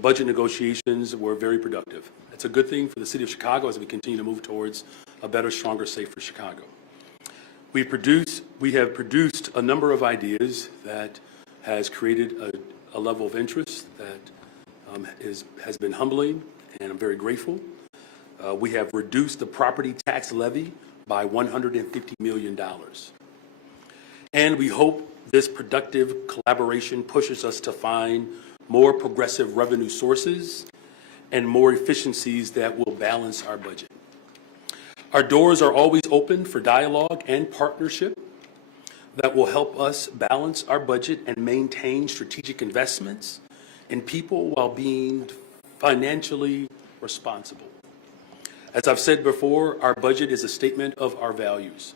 budget negotiations were very productive. It's a good thing for the city of Chicago as we continue to move towards a better, stronger, safer Chicago. We have produced a number of ideas that has created a level of interest that has been humbling, and I'm very grateful. We have reduced the property tax levy by $150 million. And we hope this productive collaboration pushes us to find more progressive revenue sources and more efficiencies that will balance our budget. Our doors are always open for dialogue and partnership that will help us balance our budget and maintain strategic investments in people while being financially responsible. As I've said before, our budget is a statement of our values.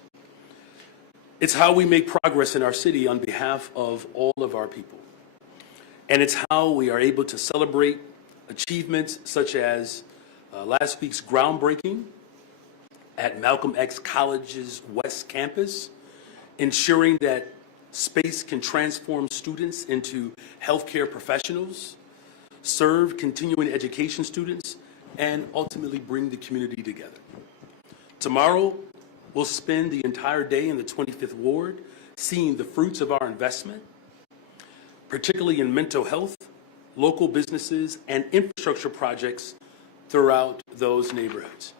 It's how we make progress in our city on behalf of all of our people. And it's how we are able to celebrate achievements such as last week's groundbreaking at Malcolm X College's West Campus, ensuring that space can transform students into healthcare professionals, serve continuing education students, and ultimately bring the community together. Tomorrow, we'll spend the entire day in the 25th Ward seeing the fruits of our investment, particularly in mental health, local businesses, and infrastructure projects throughout those neighborhoods.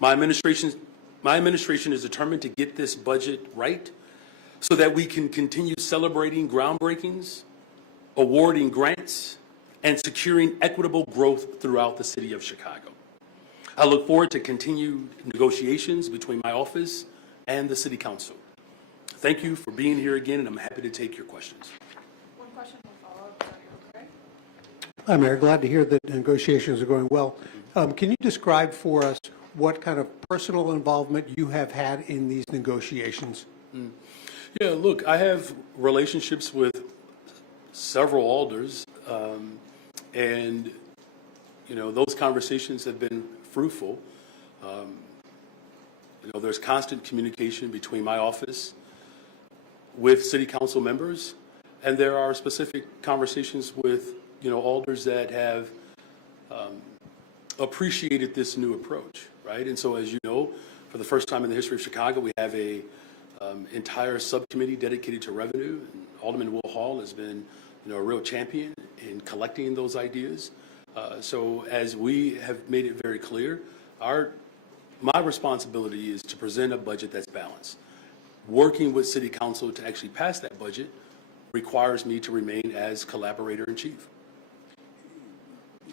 My administration is determined to get this budget right so that we can continue celebrating groundbreakings, awarding grants, and securing equitable growth throughout the city of Chicago. I look forward to continued negotiations between my office and the City Council. Thank you for being here again, and I'm happy to take your questions. One question, one follow-up. Okay. Hi, Mayor. Glad to hear that negotiations are going well. Can you describe for us what kind of personal involvement you have had in these negotiations? Yeah, look, I have relationships with several alders, and those conversations have been fruitful. There's constant communication between my office with City Council members, and there are specific conversations with alders that have appreciated this new approach, right? And so, as you know, for the first time in the history of Chicago, we have a entire subcommittee dedicated to revenue. And Alderman Will Hall has been, a real champion in collecting those ideas. So, as we have made it very clear, my responsibility is to present a budget that's balanced. Working with City Council to actually pass that budget requires me to remain as collaborator-in-chief.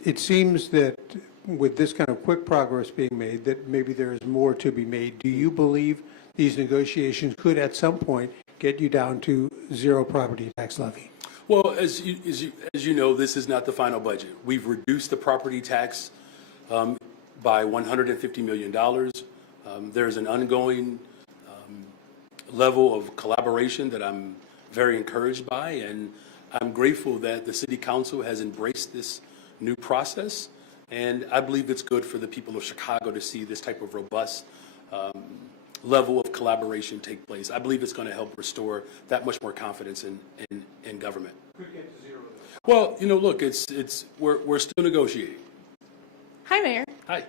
It seems that with this kind of quick progress being made, that maybe there is more to be made. Do you believe these negotiations could at some point get you down to zero property tax levy? Well, as you know, this is not the final budget. We've reduced the property tax by $150 million. There's an ongoing level of collaboration that I'm very encouraged by, and I'm grateful that the City Council has embraced this new process, and I believe it's good for the people of Chicago to see this type of robust level of collaboration take place. I believe it's going to help restore that much more confidence in government. Could get to zero, though. Well, look, we're still negotiating. Hi, Mayor. Hi.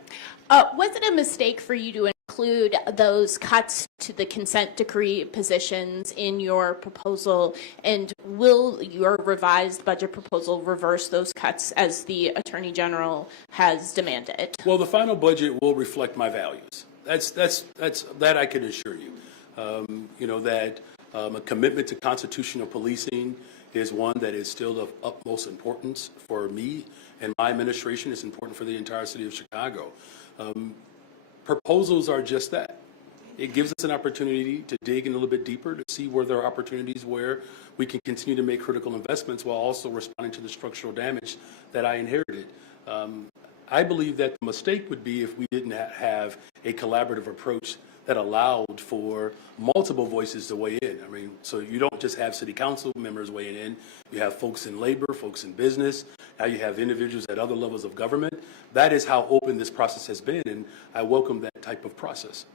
Was it a mistake for you to include those cuts to the consent decree positions in your proposal, and will your revised budget proposal reverse those cuts as the Attorney General has demanded? Well, the final budget will reflect my values. That I can assure you. That a commitment to constitutional policing is one that is still of utmost importance for me and my administration. It's important for the entire city of Chicago. Proposals are just that. It gives us an opportunity to dig in a little bit deeper to see where there are opportunities where we can continue to make critical investments while also responding to the structural damage that I inherited. I believe that the mistake would be if we didn't have a collaborative approach that allowed for multiple voices to weigh in. I mean, so you don't just have City Council members weighing in. You have folks in labor, folks in business. Now you have individuals at other levels of government. That is how open this process has been, and I welcome that type of process.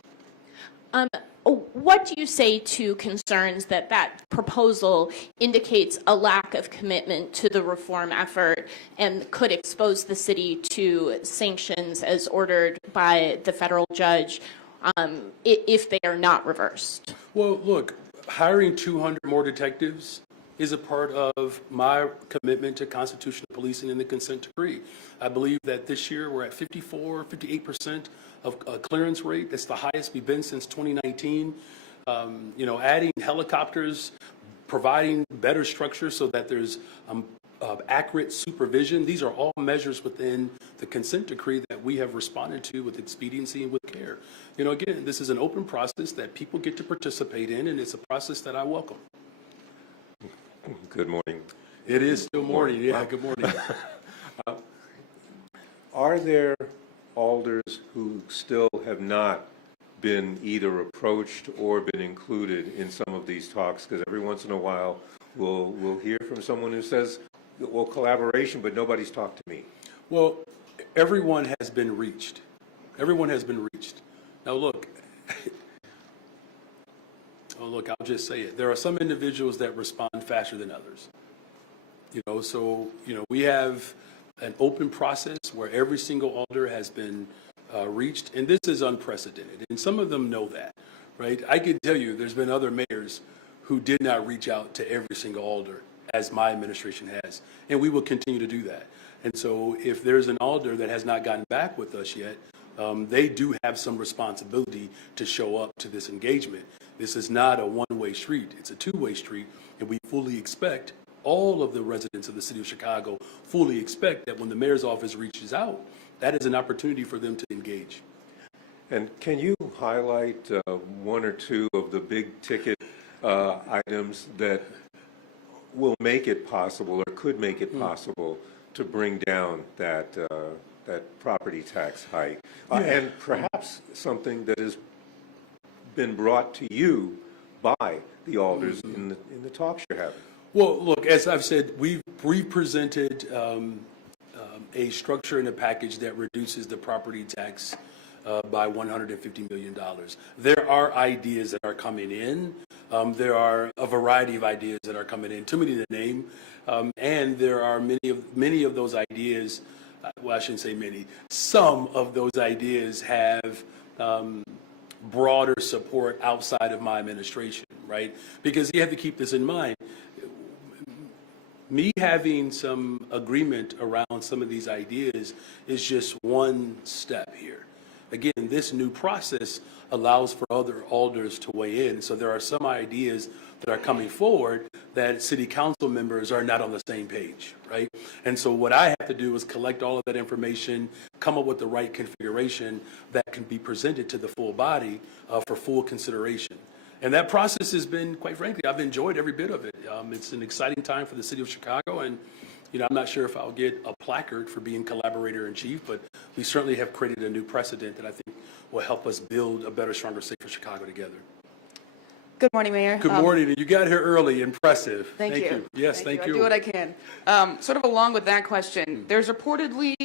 what do you say to concerns that that proposal indicates a lack of commitment to the reform effort and could expose the city to sanctions as ordered by the federal judge if they are not reversed? Well, look, hiring 200 more detectives is a part of my commitment to constitutional policing and the consent decree. I believe that this year we're at 58% of clearance rate. That's the highest we've been since 2019. Adding helicopters, providing better structure so that there's accurate supervision. These are all measures within the consent decree that we have responded to with expediency and with care. Again, this is an open process that people get to participate in, and it's a process that I welcome. Good morning. It is still morning. Yeah, good morning. Are there alders who still have not been either approached or been included in some of these talks? Because every once in a while, we'll hear from someone who says, well, collaboration, but nobody's talked to me. Well, everyone has been reached. Everyone has been reached. Now, look, I'll just say it. There are some individuals that respond faster than others. We have an open process where every single alder has been reached, and this is unprecedented. And some of them know that, right? I can tell you there's been other mayors who did not reach out to every single alder as my administration has, and we will continue to do that. And so if there's an alder that has not gotten back with us yet, they do have some responsibility to show up to this engagement. This is not a one-way street. It's a two-way street, and we fully expect, all of the residents of the city of Chicago fully expect that when the mayor's office reaches out, that is an opportunity for them to engage. And can you highlight one or two of the big ticket items that will make it possible or could make it possible to bring down that property tax hike? And perhaps something that has been brought to you by the alders in the talks you're having. Well, look, as I've said, we've presented a structure and a package that reduces the property tax by $150 million. There are ideas that are coming in. There are a variety of ideas that are coming in, too many to name. And there are many of those ideas, well, I shouldn't say many, some of those ideas have broader support outside of my administration, right? Because you have to keep this in mind. Me having some agreement around some of these ideas is just one step here. Again, this new process allows for other alders to weigh in. So there are some ideas that are coming forward that city council members are not on the same page, right? And so what I have to do is collect all of that information, come up with the right configuration that can be presented to the full body for full consideration. And that process has been, quite frankly, I've enjoyed every bit of it. It's an exciting time for the city of Chicago, and I'm not sure if I'll get a placard for being collaborator-in-chief, but we certainly have created a new precedent that I think will help us build a better, stronger, safer Chicago together. Good morning, Mayor. Good morning. You got here early. Impressive. Thank you. Yes, thank you. I'll do what I can. Sort of along with that question, there's reportedly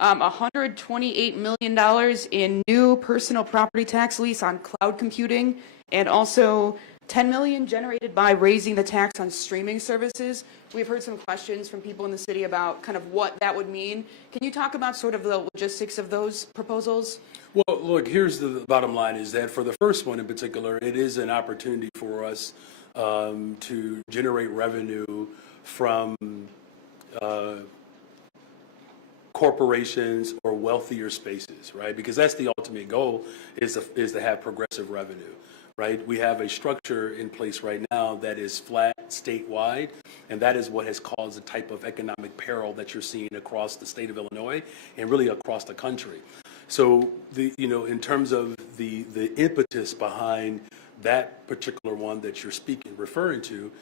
$128 million in new personal property tax lease on cloud computing, and also $10 million generated by raising the tax on streaming services. We've heard some questions from people in the city about kind of what that would mean. Can you talk about sort of the logistics of those proposals? Well, look, here's the bottom line is that for the first one in particular, it is an opportunity for us to generate revenue from corporations or wealthier spaces, right? Because that's the ultimate goal is to have progressive revenue. Right? We have a structure in place right now that is flat statewide, and that is what has caused the type of economic peril that you're seeing across the state of Illinois and really across the country. So, in terms of the impetus behind that particular one that you're referring to,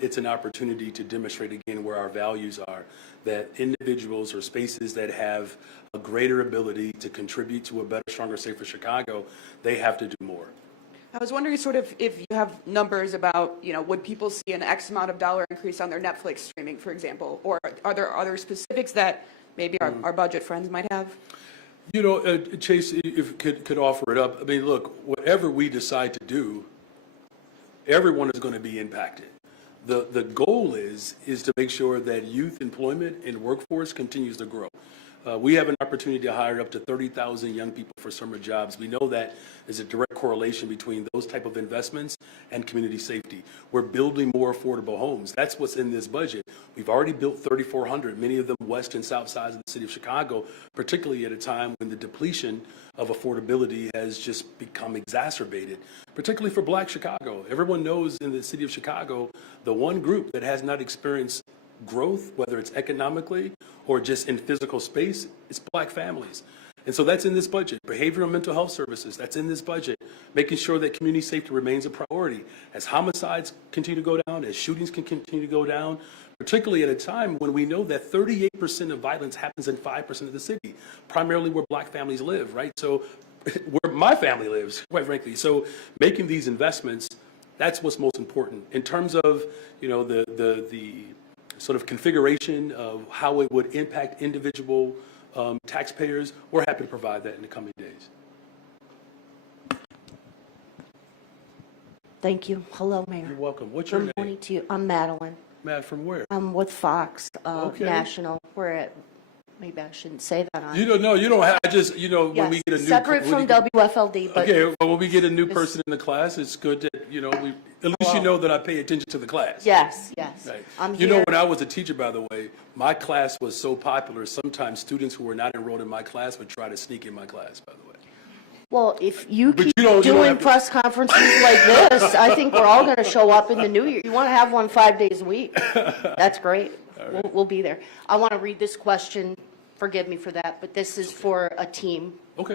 it's an opportunity to demonstrate again where our values are, that individuals or spaces that have a greater ability to contribute to a better, stronger, safer Chicago, they have to do more. I was wondering sort of if you have numbers about, would people see an X amount of dollar increase on their Netflix streaming, for example, or are there other specifics that maybe our budget friends might have? Chase, if could offer it up. I mean, look, whatever we decide to do, everyone is going to be impacted. The goal is to make sure that youth employment and workforce continues to grow. We have an opportunity to hire up to 30,000 young people for summer jobs. We know that there's a direct correlation between those type of investments and community safety. We're building more affordable homes. That's what's in this budget. We've already built 3,400, many of them west and south sides of the city of Chicago, particularly at a time when the depletion of affordability has just become exacerbated, particularly for Black Chicago. Everyone knows in the city of Chicago, the one group that has not experienced growth, whether it's economically or just in physical space, it's Black families. And so that's in this budget. Behavioral and mental health services, that's in this budget. Making sure that community safety remains a priority. As homicides continue to go down, as shootings can continue to go down, particularly at a time when we know that 38% of violence happens in 5% of the city, primarily where Black families live, right? So where my family lives, quite frankly. So making these investments, that's what's most important. In terms of, you know, the sort of configuration of how it would impact individual taxpayers, we're happy to provide that in the coming days. Thank you. Hello, Mayor. You're welcome. What's your Good name? morning to you. I'm Madeline. Matt, from where? I'm with Fox Okay. National. We're at, maybe I shouldn't say that on. You don't know. You don't have. I just, you know, when we get a new separate from WFLD, but Okay, well, when we get a new person in the class, it's good that, you know, we at least you know that I pay attention to the class. yes. Right. I'm You here. know, when I was a teacher, by the way, my class was so popular, sometimes students who were not enrolled in my class would try to sneak in my class, by the way. Well, if you But keep you don't doing have to- press conferences like this, I think we're all going to show up in the new year. You want to have one 5 days a week? That's great. We'll be there. I want to read this question. Forgive me for that, but this is for a team. Okay.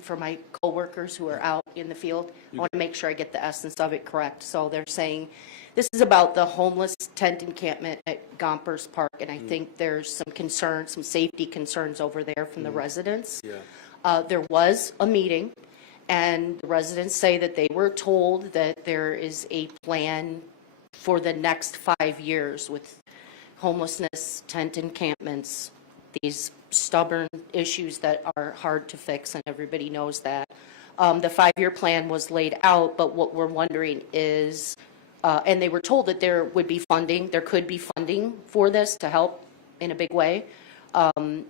For my coworkers who are out in the field. I want to make sure I get the essence of it correct. So they're saying, this is about the homeless tent encampment at Gompers Park, and I think there's some concerns, some safety concerns over there from the residents. Yeah. There was a meeting, and the residents say that they were told that there is a plan for the next 5 years with homelessness, tent encampments, these stubborn issues that are hard to fix, and everybody knows that. The 5-year plan was laid out, but what we're wondering is, and they were told that there would be funding, there could be funding for this to help in a big way.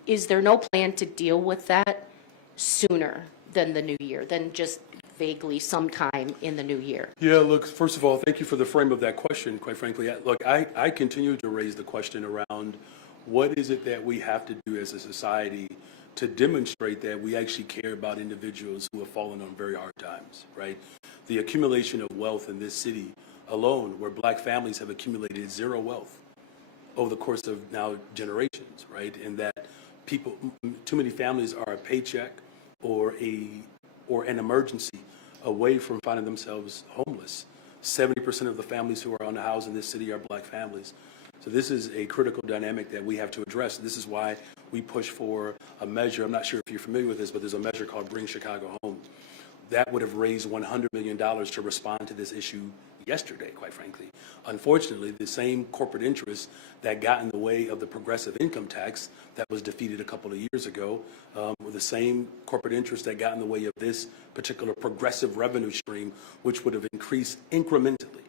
Is there no plan to deal with that sooner than the new year, than just vaguely sometime in the new year? Yeah, look, first of all, thank you for the frame of that question, quite frankly. Look, I continue to raise the question around what is it that we have to do as a society to demonstrate that we actually care about individuals who have fallen on very hard times, right? The accumulation of wealth in this city alone, where Black families have accumulated zero wealth over the course of now generations, right? And that people, too many families are a paycheck or an emergency away from finding themselves homeless. 70% of the families who are unhoused in this city are Black families. So this is a critical dynamic that we have to address. This is why we push for a measure. I'm not sure if you're familiar with this, but there's a measure called Bring Chicago Home. That would have raised $100 million to respond to this issue yesterday, quite frankly. Unfortunately, the same corporate interests that got in the way of the progressive income tax that was defeated a couple of years ago were the same corporate interests that got in the way of this particular progressive revenue stream, which would have increased incrementally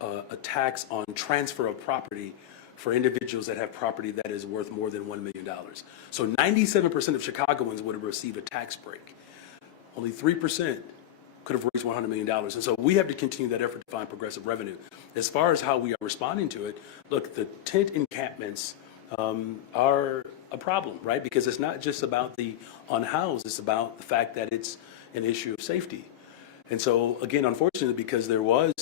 a tax on transfer of property for individuals that have property that is worth more than $1 million. So 97% of Chicagoans would have received a tax break. Only 3% could have raised $100 million. And so we have to continue that effort to find progressive revenue. As far as how we are responding to it, look, the tent encampments are a problem, right? Because it's not just about the unhoused, it's about the fact that it's an issue of safety. And so, again, unfortunately, because there was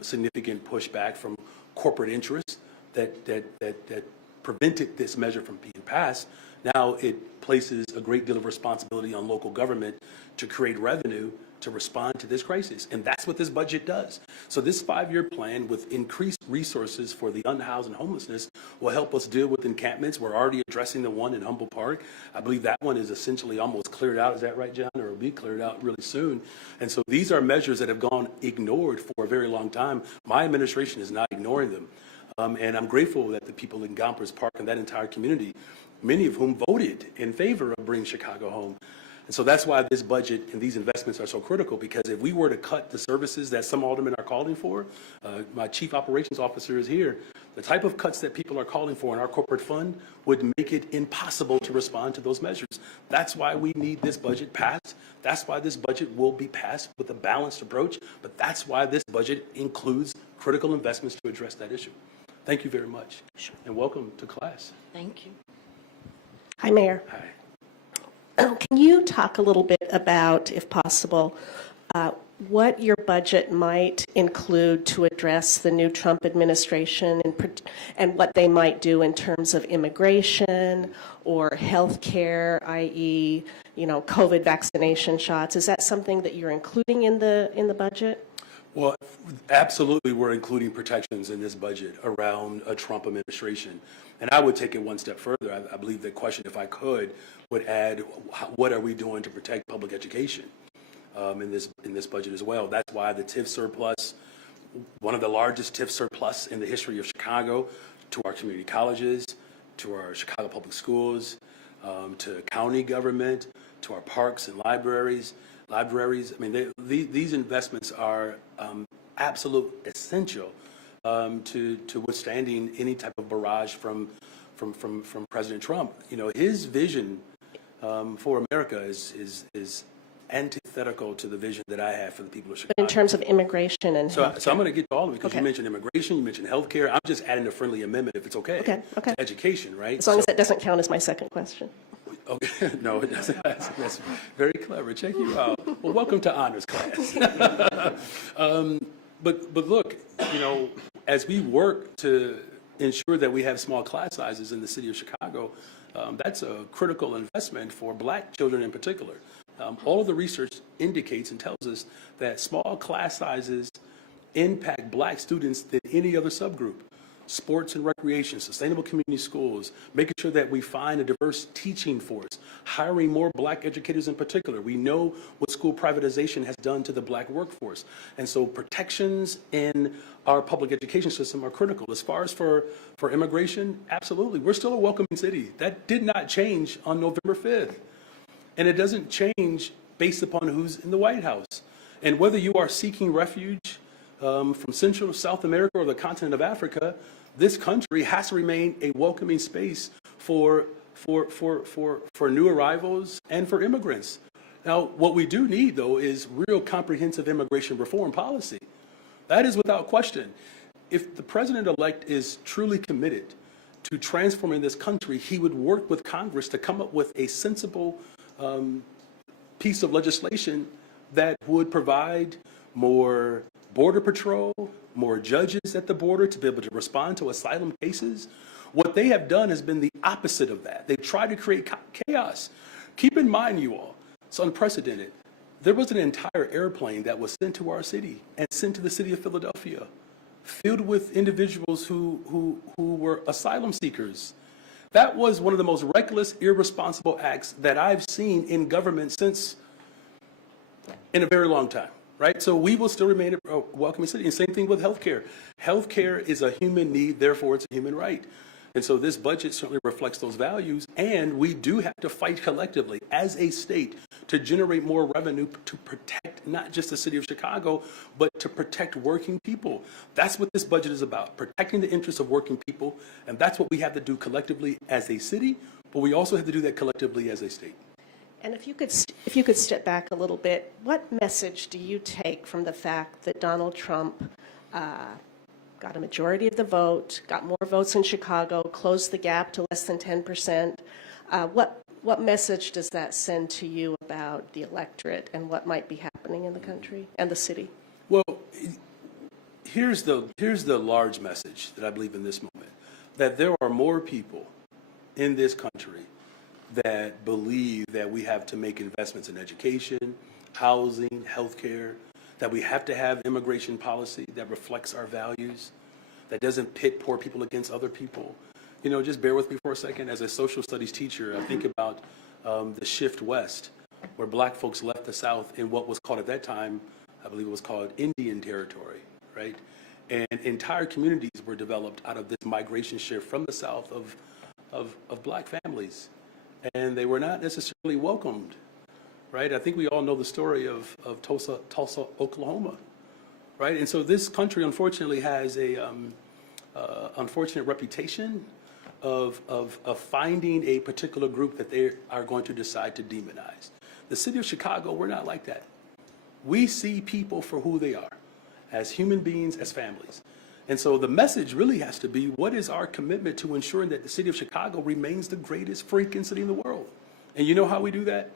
significant pushback from corporate interests that prevented this measure from being passed, now it places a great deal of responsibility on local government to create revenue to respond to this crisis. And that's what this budget does. So this 5-year plan with increased resources for the unhoused and homelessness will help us deal with encampments. We're already addressing the one in Humboldt Park. I believe that one is essentially almost cleared out. Is that right, John? Or will be cleared out really soon. And so these are measures that have gone ignored for a very long time. My administration is not ignoring them. And I'm grateful that the people in Gompers Park and that entire community, many of whom voted in favor of Bring Chicago Home. And so that's why this budget and these investments are so critical, because if we were to cut the services that some aldermen are calling for, my chief operations officer is here, the type of cuts that people are calling for in our corporate fund would make it impossible to respond to those measures. That's why we need this budget passed. That's why this budget will be passed with a balanced approach. But that's why this budget includes critical investments to address that issue. Thank you very much. Sure. And welcome to class. Thank you. Hi, Mayor. Hi. Can you talk a little bit about, if possible, what your budget might include to address the new Trump administration and what they might do in terms of immigration or health care, i.e., COVID vaccination shots? Is that something that you're including in the budget? Well, absolutely, we're including protections in this budget around a Trump administration. And I would take it one step further. I believe the question, if I could, would add, what are we doing to protect public education in this budget as well? That's why the TIF surplus, one of the largest TIF surplus in the history of Chicago, to our community colleges, to our Chicago public schools, to county government, to our parks and libraries. I mean, these investments are absolute essential to withstanding any type of barrage from President Trump. His vision for America is antithetical to the vision that I have for the people of Chicago. But in terms of immigration and So I'm going to get to all of it, because Okay. you mentioned immigration, you mentioned healthcare. I'm just adding a friendly amendment, if it's okay. Okay. To education, right? as long as that doesn't count as my second question. Okay, no, it doesn't. That's very clever. Check you out. Well, welcome to honors class. But look, as we work to ensure that we have small class sizes in the city of Chicago, that's a critical investment for Black children in particular. All of the research indicates and tells us that small class sizes impact Black students than any other subgroup. Sports and recreation, sustainable community schools, making sure that we find a diverse teaching force, hiring more Black educators in particular. We know what school privatization has done to the Black workforce. And so protections in our public education system are critical. As far as for immigration, absolutely. We're still a welcoming city. That did not change on November 5th. And it doesn't change based upon who's in the White House. And whether you are seeking refuge from Central or South America or the continent of Africa, this country has to remain a welcoming space for new arrivals and for immigrants. Now, what we do need, though, is real comprehensive immigration reform policy. That is without question. If the president-elect is truly committed to transforming this country, he would work with Congress to come up with a sensible piece of legislation that would provide more border patrol, more judges at the border to be able to respond to asylum cases. What they have done has been the opposite of that. They've tried to create chaos. Keep in mind, you all, it's unprecedented. There was an entire airplane that was sent to our city and sent to the city of Philadelphia, filled with individuals who were asylum seekers. That was one of the most reckless, irresponsible acts that I've seen in government in a very long time. Right? So we will still remain a welcoming city. And same thing with healthcare. Healthcare is a human need, therefore it's a human right. And so this budget certainly reflects those values. And we do have to fight collectively as a state to generate more revenue to protect not just the city of Chicago, but to protect working people. That's what this budget is about, protecting the interests of working people. And that's what we have to do collectively as a city, but we also have to do that collectively as a state. And if you could step back a little bit, what message do you take from the fact that Donald Trump got a majority of the vote, got more votes in Chicago, closed the gap to less than 10%? What message does that send to you about the electorate and what might be happening in the country and the city? Well, here's the large message that I believe in this moment, that there are more people in this country that believe that we have to make investments in education, housing, healthcare, that we have to have immigration policy that reflects our values, that doesn't pit poor people against other people. Just bear with me for a second. As a social studies teacher, I think about the shift west, where Black folks left the South in what was called at that time, I believe it was called Indian territory, right? And entire communities were developed out of this migration shift from the South of Black families. And they were not necessarily welcomed right? I think we all know the story of Tulsa, Oklahoma, right? And so this country unfortunately has a unfortunate reputation of finding a particular group that they are going to decide to demonize. The city of Chicago, we're not like that. We see people for who they are, as human beings, as families. And so the message really has to be, what is our commitment to ensuring that the city of Chicago remains the greatest freaking city in the world? And you know how we do that?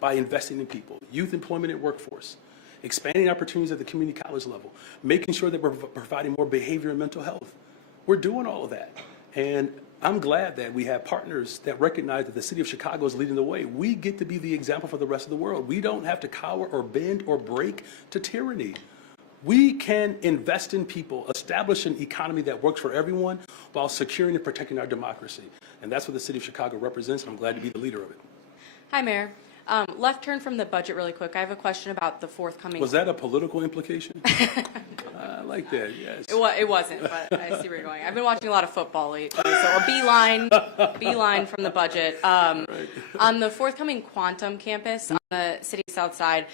By investing in people, youth employment and workforce, expanding opportunities at the community college level, making sure that we're providing more behavior and mental health. We're doing all of that. And I'm glad that we have partners that recognize that the city of Chicago is leading the way. We get to be the example for the rest of the world. We don't have to cower or bend or break to tyranny. We can invest in people, establish an economy that works for everyone while securing and protecting our democracy. And that's what the city of Chicago represents, and I'm glad to be the leader of it. Hi, Mayor. Left turn from the budget really quick. I have a question about the forthcoming. Was that a political implication? I like that, yes. It wasn't, but I see where you're going. I've been watching a lot of football lately, so a beeline from the budget. On the forthcoming Quantum campus on the city's south side,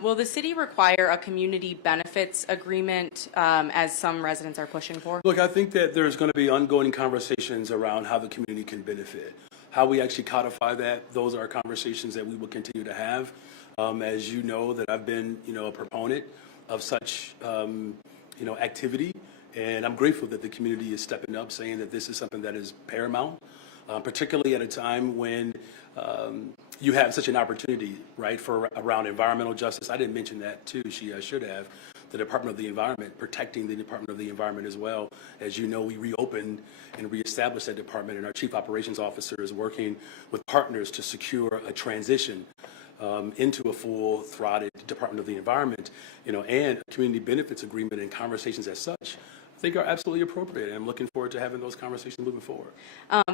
will the city require a community benefits agreement as some residents are pushing for? Look, I think that there's going to be ongoing conversations around how the community can benefit. How we actually codify that, those are conversations that we will continue to have. As you know, that I've been, a proponent of such, activity, and I'm grateful that the community is stepping up, saying that this is something that is paramount, particularly at a time when you have such an opportunity, right, for around environmental justice. I didn't mention that too. She should have. The Department of the Environment, protecting the Department of the Environment as well. As you know, we reopened and reestablished that department, and our Chief Operations Officer is working with partners to secure a transition into a full-throated Department of the Environment, and a community benefits agreement and conversations as such, I think are absolutely appropriate, and I'm looking forward to having those conversations moving forward.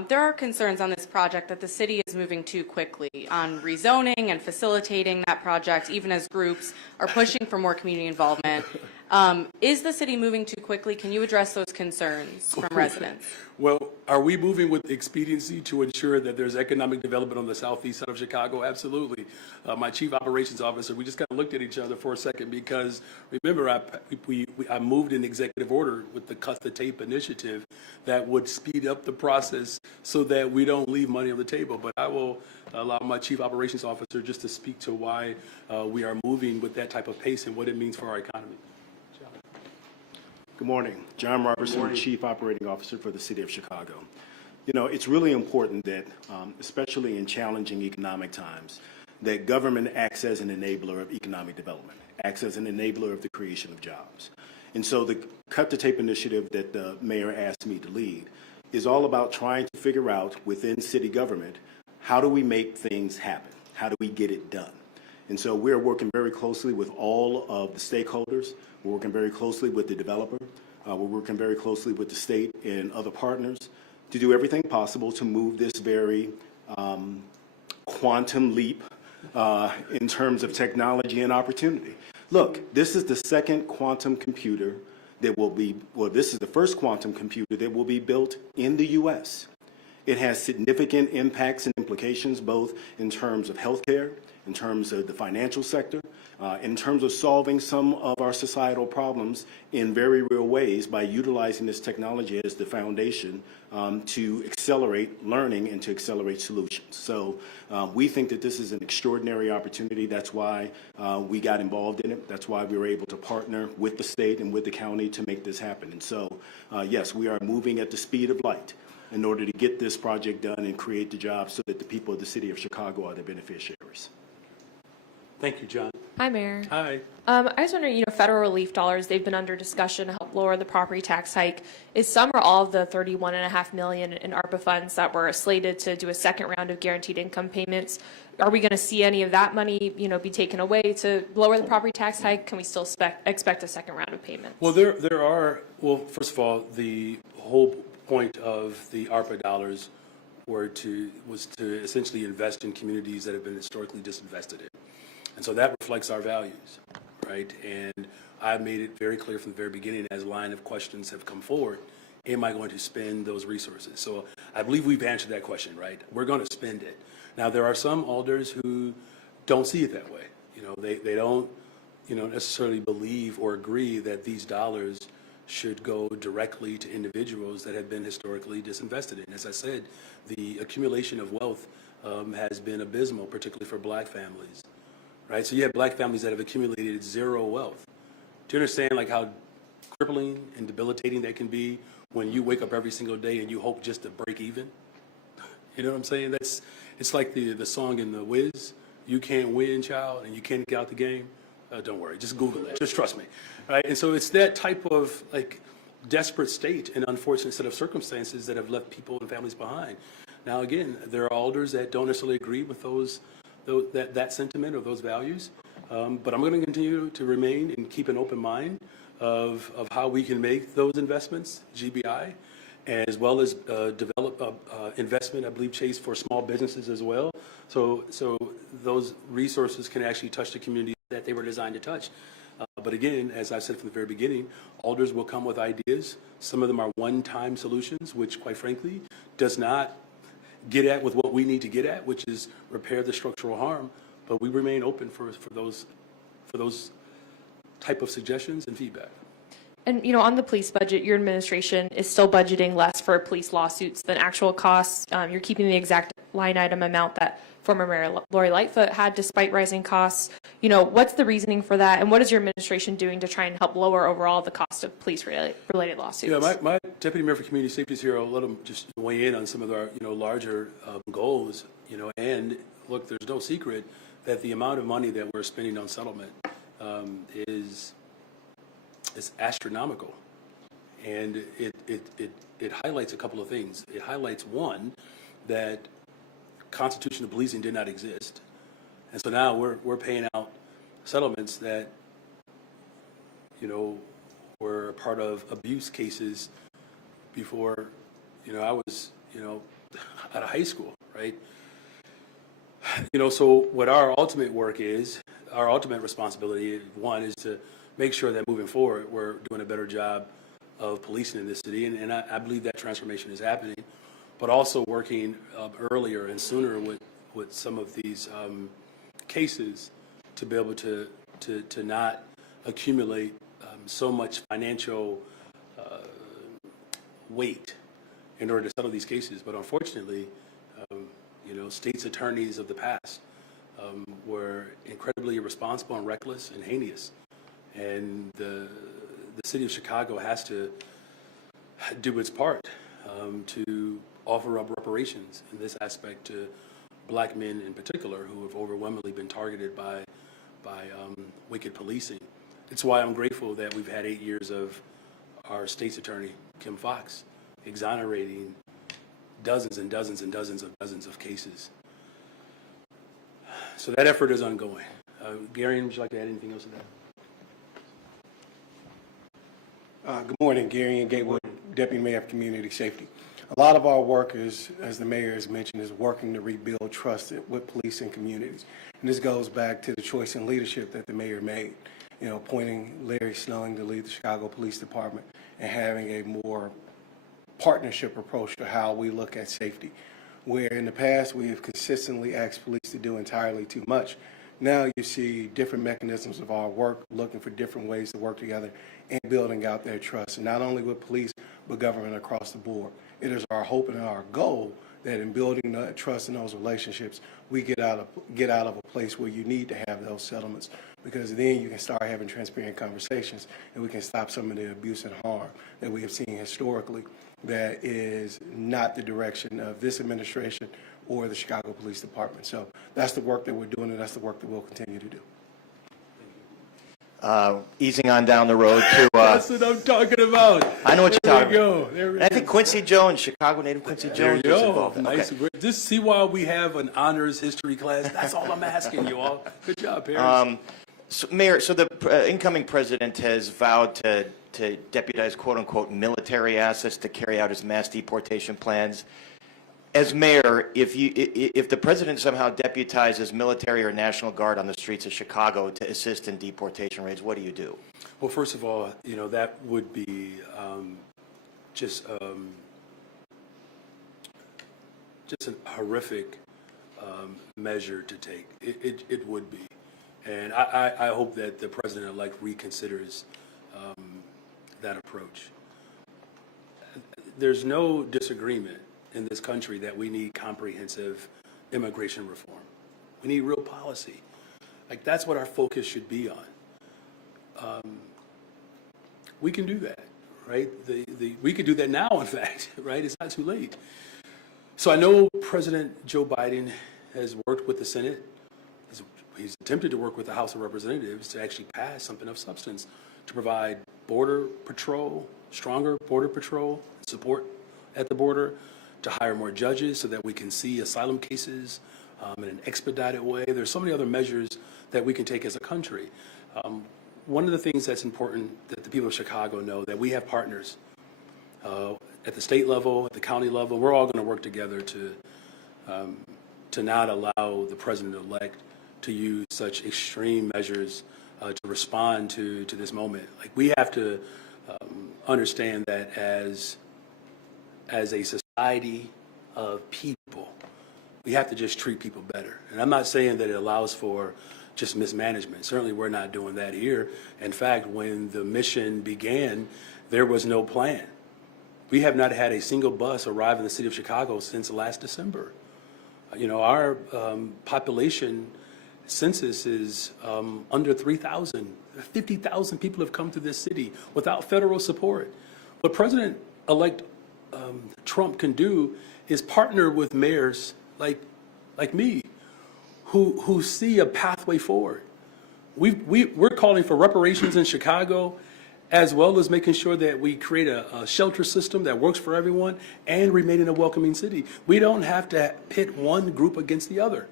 There are concerns on this project that the city is moving too quickly on rezoning and facilitating that project, even as groups are pushing for more community involvement. Is the city moving too quickly? Can you address those concerns from residents? Well, are we moving with expediency to ensure that there's economic development on the southeast side of Chicago? Absolutely. My Chief Operations Officer, we just kind of looked at each other for a second because, remember, I moved an executive order with the Cut the Tape initiative that would speed up the process so that we don't leave money on the table. But I will allow my Chief Operations Officer just to speak to why we are moving with that type of pace and what it means for our economy. Good morning. John Robertson, Chief Operating Officer for the City of Chicago. It's really important that, especially in challenging economic times, that government acts as an enabler of economic development, acts as an enabler of the creation of jobs. And so the Cut the Tape initiative that the mayor asked me to lead is all about trying to figure out within city government, how do we make things happen? How do we get it done? And so we're working very closely with all of the stakeholders. We're working very closely with the developer. We're working very closely with the state and other partners to do everything possible to move this very quantum leap in terms of technology and opportunity. Look, this is the second quantum computer that will be, this is the first quantum computer that will be built in the U.S. It has significant impacts and implications both in terms of healthcare, in terms of the financial sector, in terms of solving some of our societal problems in very real ways by utilizing this technology as the foundation to accelerate learning and to accelerate solutions. So we think that this is an extraordinary opportunity. That's why we got involved in it. That's why we were able to partner with the state and with the county to make this happen. And so, yes, we are moving at the speed of light in order to get this project done and create the jobs so that the people of the city of Chicago are the beneficiaries. Thank you, John. Hi, Mayor. Hi. I was wondering, federal relief dollars, they've been under discussion to help lower the property tax hike. Is some or all of the $31.5 million in ARPA funds that were slated to do a second round of guaranteed income payments, are we going to see any of that money, be taken away to lower the property tax hike? Can we still expect a second round of payments? Well, there are, first of all, the whole point of the ARPA dollars was to essentially invest in communities that have been historically disinvested in. And so that reflects our values, right? And I've made it very clear from the very beginning as a line of questions have come forward, am I going to spend those resources? So I believe we've answered that question, right? We're going to spend it. Now, there are some alders who don't see it that way. You know, they don't, you know, necessarily believe or agree that these dollars should go directly to individuals that have been historically disinvested in. As I said, the accumulation of wealth has been abysmal, particularly for black families, right? So you have black families that have accumulated zero wealth. Do you understand like how crippling and debilitating that can be when you wake up every single day and you hope just to break even? You know what I'm saying? It's like the song in The Wiz, you can't win, child, and you can't get out the game. Don't worry, just Google it. Just trust me. Right? And so it's that type of like desperate state and unfortunate set of circumstances that have left people and families behind. Now, again, there are alders that don't necessarily agree with that sentiment or those values, but I'm going to continue to remain and keep an open mind of how we can make those investments, GBI, as well as develop investment, I believe, Chase, for small businesses as well. So those resources can actually touch the community that they were designed to touch. But again, as I said from the very beginning, alders will come with ideas. Some of them are one-time solutions, which quite frankly does not get at with what we need to get at, which is repair the structural harm. But we remain open for those type of suggestions and feedback. And, you know, on the police budget, your administration is still budgeting less for police lawsuits than actual costs. You're keeping the exact line item amount that former Mayor Lori Lightfoot had despite rising costs. You know, what's the reasoning for that? And what is your administration doing to try and help lower overall the cost of police-related lawsuits? Yeah, my Deputy Mayor for Community Safety is here. I'll let him just weigh in on some of our, you know, larger goals, you know, and look, there's no secret that the amount of money that we're spending on settlement is astronomical, and it highlights a couple of things. It highlights, one, that constitutional policing did not exist, and so now we're paying out settlements that, you know, were a part of abuse cases before, you know, I was, you know, out of high school, right? You know, so what our ultimate work is, our ultimate responsibility, one, is to make sure that moving forward, we're doing a better job of policing in this city. And I believe that transformation is happening, but also working earlier and sooner with some of these cases to be able to not accumulate so much financial weight in order to settle these cases. But unfortunately, you know, states' attorneys of the past were incredibly irresponsible and reckless and heinous. And the city of Chicago has to do its part to offer up reparations in this aspect to black men in particular who have overwhelmingly been targeted by wicked policing. It's why I'm grateful that we've had 8 years of our state's attorney, Kim Foxx, exonerating dozens and dozens and dozens of cases. So that effort is ongoing. Gary, would you like to add anything else to that? Good morning, Gary and Gatewood, Deputy Mayor of Community Safety. A lot of our work is, as the mayor has mentioned, is working to rebuild trust with police and communities. And this goes back to the choice and leadership that the mayor made, you know, appointing Larry Snelling to lead the Chicago Police Department and having a more partnership approach to how we look at safety. Where in the past we have consistently asked police to do entirely too much. Now you see different mechanisms of our work, looking for different ways to work together and building out their trust, and not only with police, but government across the board. It is our hope and our goal that in building that trust and those relationships, we get out of a place where you need to have those settlements, because then you can start having transparent conversations and we can stop some of the abuse and harm that we have seen historically that is not the direction of this administration or the Chicago Police Department. So that's the work that we're doing, and that's the work that we'll continue to do. Easing on down the road to... That's what I'm talking about. I know what you're talking about. And I think Quincy Jones, Chicago native Quincy Jones, was involved. Nice. Okay. Just see why we have an honors history class. That's all I'm asking you all. Good job, Paris. Mayor, so the incoming president has vowed to deputize quote-unquote military assets to carry out his mass deportation plans. As mayor, if the president somehow deputizes military or National Guard on the streets of Chicago to assist in deportation raids, what do you do? Well, first of all, you know, that would be just a horrific measure to take. It would be. And I hope that the president-elect reconsiders that approach. There's no disagreement in this country that we need comprehensive immigration reform. We need real policy. Like, that's what our focus should be on. We can do that, right? We could do that now, in fact, right? It's not too late. So I know President Joe Biden has worked with the Senate. He's attempted to work with the House of Representatives to actually pass something of substance to provide border patrol, stronger border patrol, support at the border, to hire more judges so that we can see asylum cases in an expedited way. There's so many other measures that we can take as a country. One of the things that's important that the people of Chicago know, that we have partners at the state level, at the county level. We're all going to work together to not allow the president-elect to use such extreme measures to respond to this moment. Like, we have to understand that as a society of people, we have to just treat people better. And I'm not saying that it allows for just mismanagement. Certainly we're not doing that here. In fact, when the mission began, there was no plan. We have not had a single bus arrive in the city of Chicago since last December. You know, our population census is under 3,000. 50,000 people have come to this city without federal support. What President-elect Trump can do is partner with mayors like me, who see a pathway forward. We're calling for reparations in Chicago, as well as making sure that we create a shelter system that works for everyone and remain in a welcoming city. We don't have to pit one group against the other.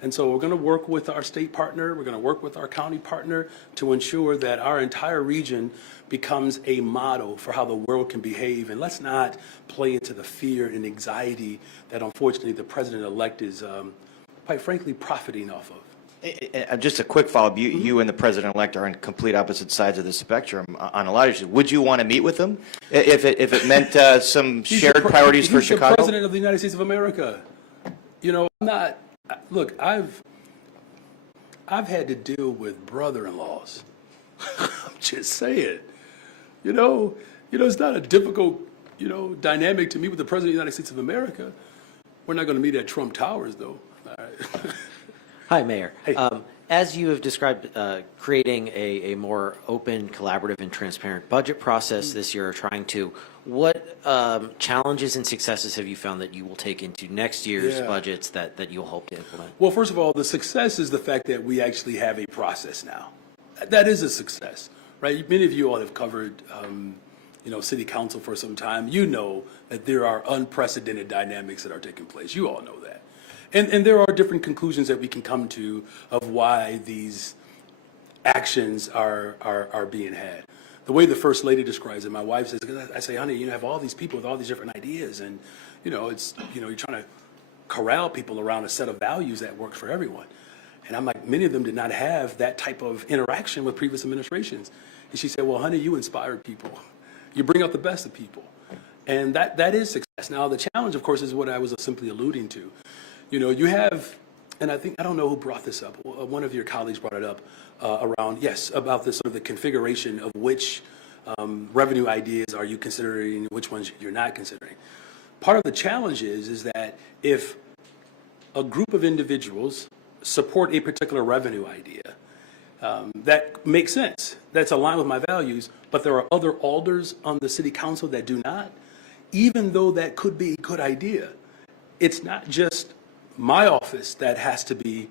And so we're going to work with our state partner, we're going to work with our county partner to ensure that our entire region becomes a model for how the world can behave. And let's not play into the fear and anxiety that unfortunately the president-elect is, quite frankly, profiting off of. Just a quick follow-up. You and the president-elect are on complete opposite sides of the spectrum on a lot of issues. Would you want to meet with him if it meant some shared priorities for Chicago? He's the president of the United States of America. You know, I'm not. Look, I've had to deal with brother-in-laws. I'm just saying. You know, it's not a difficult, dynamic to meet with the president of the United States of America. We're not going to meet at Trump Towers, though. All right. Hi, Mayor. Hey. As you have described, creating a more open, collaborative, and transparent budget process this year, what challenges and successes have you found that you will take into next year's budgets that you'll hope to implement? Well, first of all, the success is the fact that we actually have a process now. That is a success, right? Many of you all have covered, city council for some time. You know that there are unprecedented dynamics that are taking place. You all know that. And there are different conclusions that we can come to of why these actions are being had. The way the First Lady describes it, my wife says, I say, honey, you have all these people with all these different ideas, and you're trying to corral people around a set of values that works for everyone. And I'm like, many of them did not have that type of interaction with previous administrations. And she said, well, honey, you inspire people. You bring out the best of people. And that is success. Now, the challenge, of course, is what I was simply alluding to. You have, and I don't know who brought this up. One of your colleagues brought it up about this sort of the configuration of which revenue ideas are you considering, which ones you're not considering. Part of the challenge is that if a group of individuals support a particular revenue idea, that makes sense, that's aligned with my values, but there are other alders on the city council that do not, even though that could be a good idea, it's not just my office that has to be,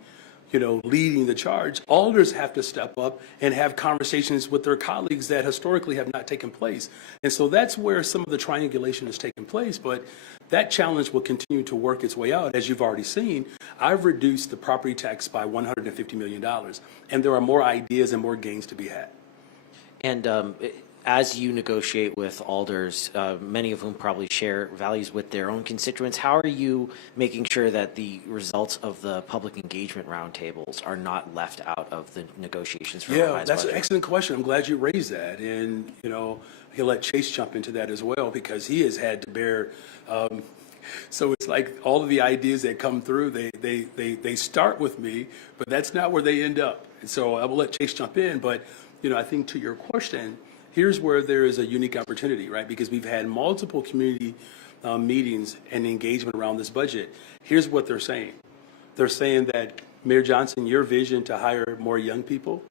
leading the charge. Alders have to step up and have conversations with their colleagues that historically have not taken place. And so that's where some of the triangulation has taken place. But that challenge will continue to work its way out. As you've already seen, I've reduced the property tax by $150 million. And there are more ideas and more gains to be had. And as you negotiate with alders, many of whom probably share values with their own constituents, how are you making sure that the results of the public engagement roundtables are not left out of the negotiations for revised that's budget? an excellent question. I'm glad you raised that. And, he'll let Chase jump into that as well, because he has had to bear So it's like all of the ideas that come through, they start with me, but that's not where they end up. And so I will let Chase jump in, but I think to your question, here's where there is a unique opportunity, right? Because we've had multiple community meetings and engagement around this budget. Here's what they're saying. They're saying that, Mayor Johnson, your vision to hire more young people,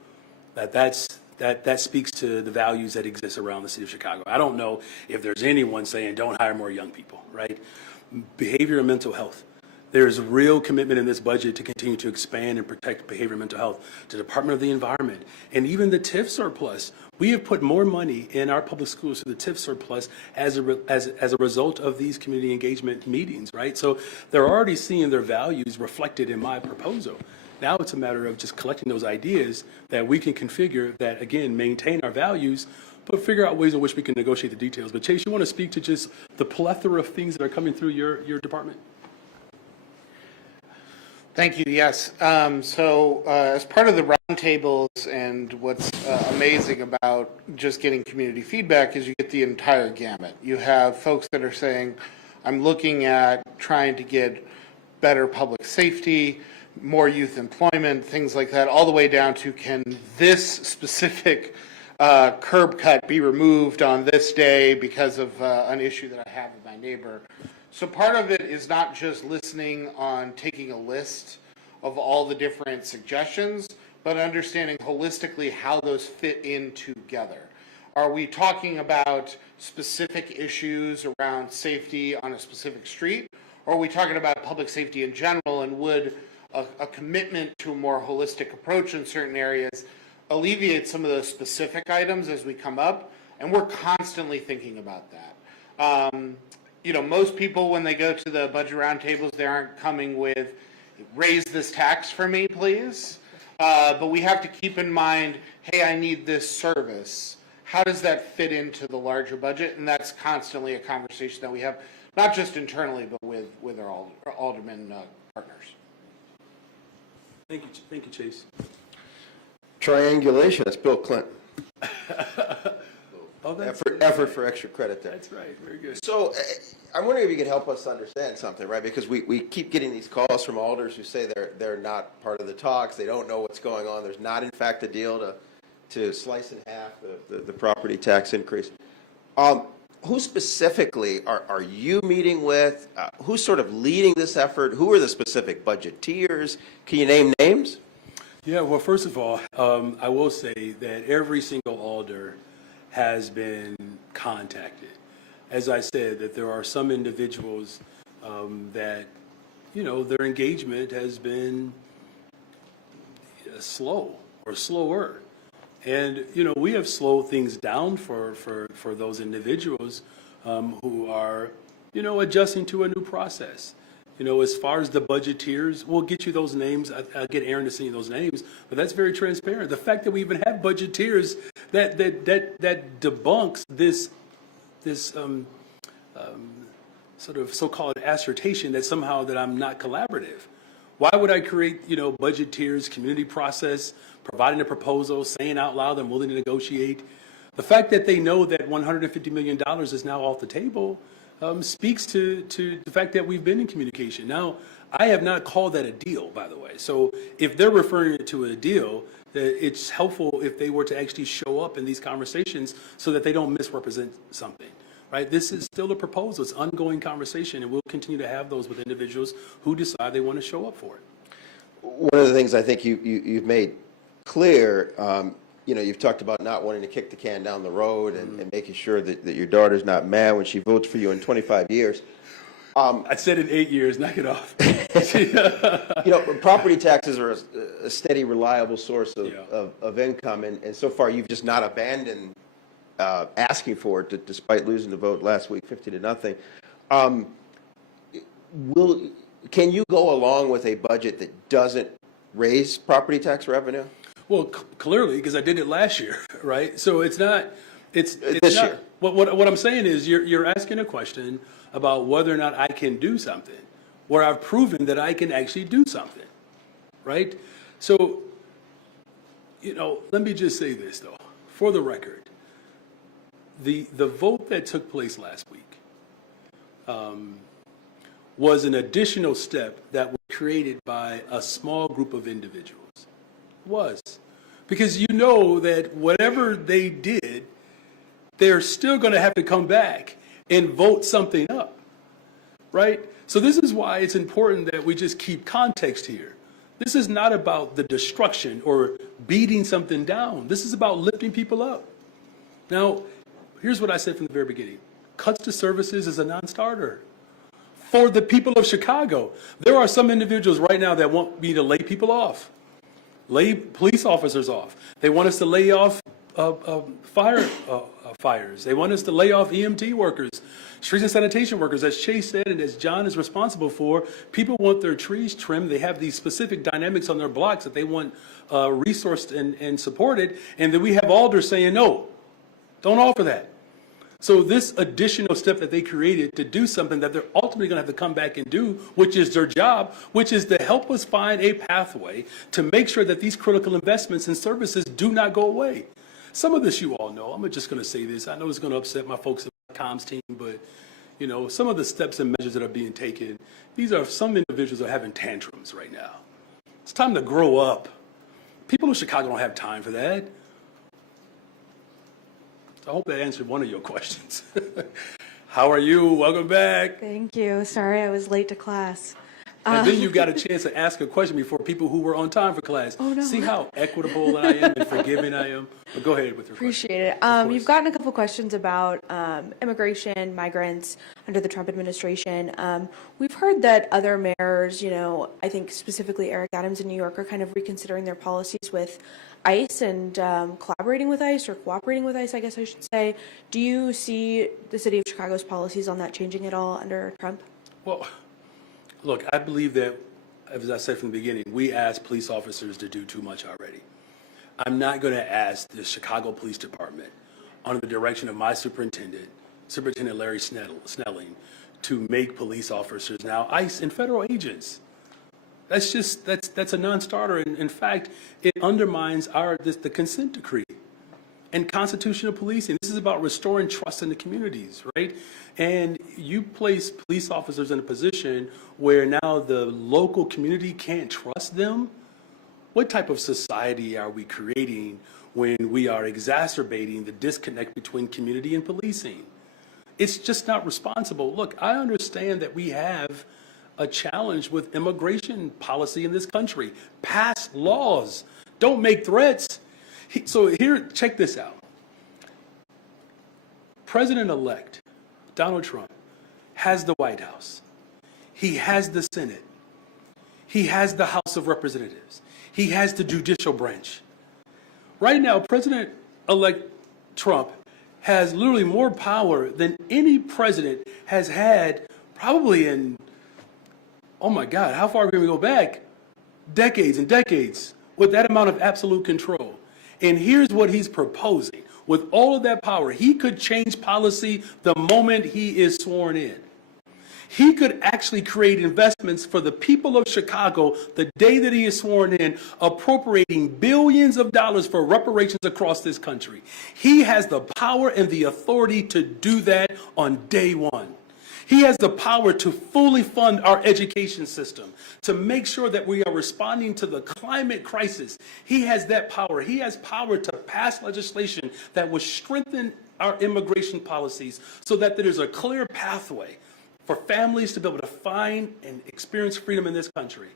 that speaks to the values that exist around the city of Chicago. I don't know if there's anyone saying don't hire more young people, right? Behavior and mental health. There's real commitment in this budget to continue to expand and protect behavior and mental health. The Department of the Environment and even the TIF surplus. We have put more money in our public schools to the TIF surplus as a result of these community engagement meetings, right? So they're already seeing their values reflected in my proposal. Now it's a matter of just collecting those ideas that we can configure that, again, maintain our values, but figure out ways in which we can negotiate the details. But Chase, you want to speak to just the plethora of things that are coming through your department? Thank you. Yes. As part of the roundtables, and what's amazing about just getting community feedback is you get the entire gamut. You have folks that are saying, I'm looking at trying to get better public safety, more youth employment, things like that, all the way down to can this specific curb cut be removed on this day because of an issue that I have with my neighbor. So part of it is not just listening on taking a list of all the different suggestions, but understanding holistically how those fit in together. Are we talking about specific issues around safety on a specific street, or are we talking about public safety in general, and would a commitment to a more holistic approach in certain areas alleviate some of those specific items as we come up? And we're constantly thinking about that. Most people, when they go to the budget roundtables, they aren't coming with, raise this tax for me, please. But we have to keep in mind, hey, I need this service. How does that fit into the larger budget? And that's constantly a conversation that we have, not just internally, but with our alderman partners. Thank you, Chase. Triangulation, that's Bill Clinton. Oh, that's Effort for extra credit there. That's right. Very good. So I'm wondering if you could help us understand something, right? Because we keep getting these calls from alders who say they're not part of the talks. They don't know what's going on. There's not, in fact, a deal to slice in half the property tax increase. Who specifically are you meeting with? Who's sort of leading this effort? Who are the specific budgeteers? Can you name names? Yeah, well, first of all, I will say that every single alder has been contacted. As I said, that there are some individuals that, their engagement has been slow or slower. And, we have slowed things down for those individuals who are, adjusting to a new process. As far as the budgeteers, we'll get you those names. I'll get Aaron to send you those names, but that's very transparent. The fact that we even have budgeteers that debunks this sort of so-called assertion that somehow that I'm not collaborative. Why would I create, budgeteers, community process, providing a proposal, saying out loud I'm willing to negotiate? The fact that they know that $150 million is now off the table speaks to the fact that we've been in communication. Now, I have not called that a deal, by the way. So if they're referring it to a deal, that it's helpful if they were to actually show up in these conversations so that they don't misrepresent something, right? This is still a proposal. It's ongoing conversation, and we'll continue to have those with individuals who decide they want to show up for it. One of the things I think you've made clear, you've talked about not wanting to kick the can down the road and making sure that your daughter's not mad when she votes for you in 25 years. I said in 8 years, knock it off. Property taxes are a steady, reliable source of income, and so far you've just not abandoned asking for it, despite losing the vote last week, 50-0. Can you go along with a budget that doesn't raise property tax revenue? Well, clearly, because I did it last year, right? So it's not. It's this not, year. What I'm saying is you're asking a question about whether or not I can do something, where I've proven that I can actually do something, right? So, let me just say this though, for the record, the vote that took place last week, was an additional step that was created by a small group of individuals. It was. Because you know that whatever they did, they're still going to have to come back and vote something up, right? So this is why it's important that we just keep context here. This is not about the destruction or beating something down. This is about lifting people up. Now, here's what I said from the very beginning. Cuts to services is a non-starter. For the people of Chicago, there are some individuals right now that want me to lay people off, lay police officers off. They want us to lay off fires. They want us to lay off EMT workers, streets and sanitation workers. As Chase said, and as John is responsible for, people want their trees trimmed. They have these specific dynamics on their blocks that they want resourced and supported. And then we have alders saying, no, don't offer that. So this additional step that they created to do something that they're ultimately going to have to come back and do, which is their job, which is to help us find a pathway to make sure that these critical investments and services do not go away. Some of this you all know. I'm just going to say this. I know it's going to upset my folks in my comms team, but you know, some of the steps and measures that are being taken, these are some individuals are having tantrums right now. It's time to grow up. People in Chicago don't have time for that. I hope that answered one of your questions. How are you? Welcome back. Thank you. Sorry I was late to class. And then you got a chance to ask a question before people who were on time for class. Oh, no. See how equitable I am and forgiving I am? But go ahead with your question. Appreciate it. You've gotten a couple questions about immigration, migrants under the Trump administration. We've heard that other mayors, you know, I think specifically Eric Adams in New York, are kind of reconsidering their policies with ICE and collaborating with ICE or cooperating with ICE, I guess I should say. Do you see the city of Chicago's policies on that changing at all under Trump? Well, look, I believe that, as I said from the beginning, we ask police officers to do too much already. I'm not going to ask the Chicago Police Department, under the direction of my superintendent, Superintendent Larry Snelling, to make police officers now ICE and federal agents. That's just, that's a non-starter. In fact, it undermines the consent decree and constitutional policing. This is about restoring trust in the communities, right? And you place police officers in a position where now the local community can't trust them. What type of society are we creating when we are exacerbating the disconnect between community and policing? It's just not responsible. Look, I understand that we have a challenge with immigration policy in this country. Pass laws. Don't make threats. So here, check this out. President-elect Donald Trump has the White House. He has the Senate. He has the House of Representatives. He has the judicial branch. Right now, President-elect Trump has literally more power than any president has had probably in, oh my God, how far can we go back? Decades and decades with that amount of absolute control. And here's what he's proposing. With all of that power, he could change policy the moment he is sworn in. He could actually create investments for the people of Chicago the day that he is sworn in, appropriating billions of dollars for reparations across this country. He has the power and the authority to do that on day one. He has the power to fully fund our education system, to make sure that we are responding to the climate crisis. He has that power. He has power to pass legislation that will strengthen our immigration policies so that there is a clear pathway for families to be able to find and experience freedom in this country.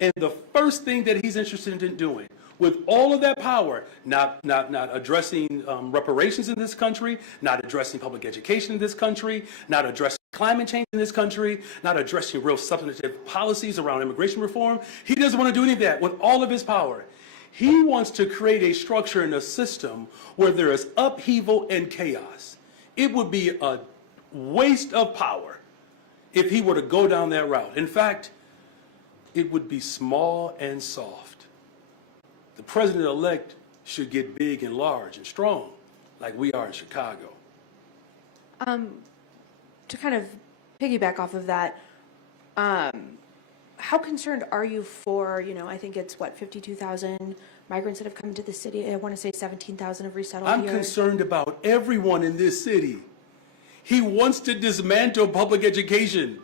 And the first thing that he's interested in doing, with all of that power, not addressing reparations in this country, not addressing public education in this country, not addressing climate change in this country, not addressing real substantive policies around immigration reform. He doesn't want to do any of that with all of his power. He wants to create a structure and a system where there is upheaval and chaos. It would be a waste of power if he were to go down that route. In fact, it would be small and soft. The president-elect should get big and large and strong like we are in Chicago. To kind of piggyback off of that, how concerned are you for, you know, I think it's what, 52,000 migrants that have come into the city? I want to say 17,000 have resettled here. I'm concerned about everyone in this city. He wants to dismantle public education.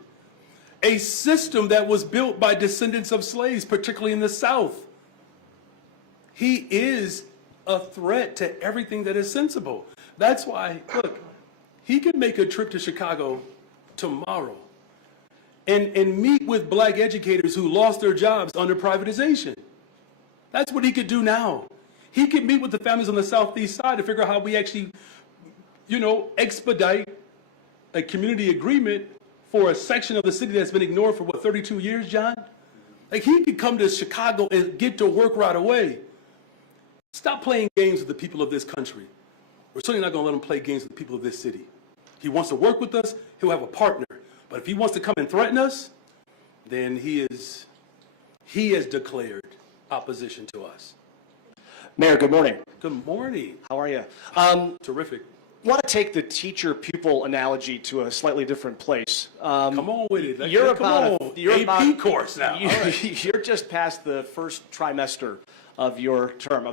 a system that was built by descendants of slaves, particularly in the South. He is a threat to everything that is sensible. That's why, look, he could make a trip to Chicago tomorrow and meet with black educators who lost their jobs under privatization. That's what he could do now. He could meet with the families on the Southeast side to figure out how we actually, expedite a community agreement for a section of the city that's been ignored for, 32 years, John? Like, he could come to Chicago and get to work right away. Stop playing games with the people of this country. We're certainly not going to let him play games with the people of this city. He wants to work with us, he'll have a partner. But if he wants to come and threaten us, then he has declared opposition to us. Mayor, good morning. Good morning. How are you? Terrific. I want to take the teacher-pupil analogy to a slightly different place. Come on with it. You're Come about on. you're AP about, course now. You're just past the first trimester of your term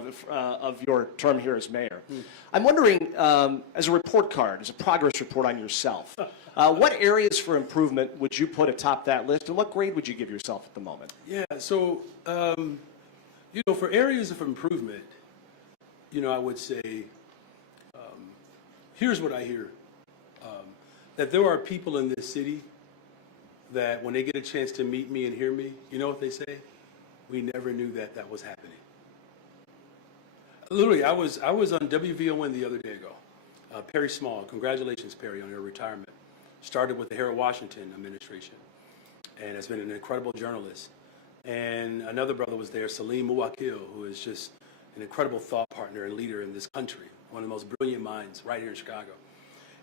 here as mayor. I'm wondering, as a report card, as a progress report on yourself, what areas for improvement would you put atop that list, and what grade would you give yourself at the moment? Yeah. So, for areas of improvement, I would say. Here's what I hear, that there are people in this city that when they get a chance to meet me and hear me, you know what they say? We never knew that was happening. Literally, I was on WVON the other day ago. Perry Small, congratulations, Perry, on your retirement. Started with the Harold Washington administration and has been an incredible journalist. And another brother was there, Salim Muwakil, who is just an incredible thought partner and leader in this country. One of the most brilliant minds right here in Chicago.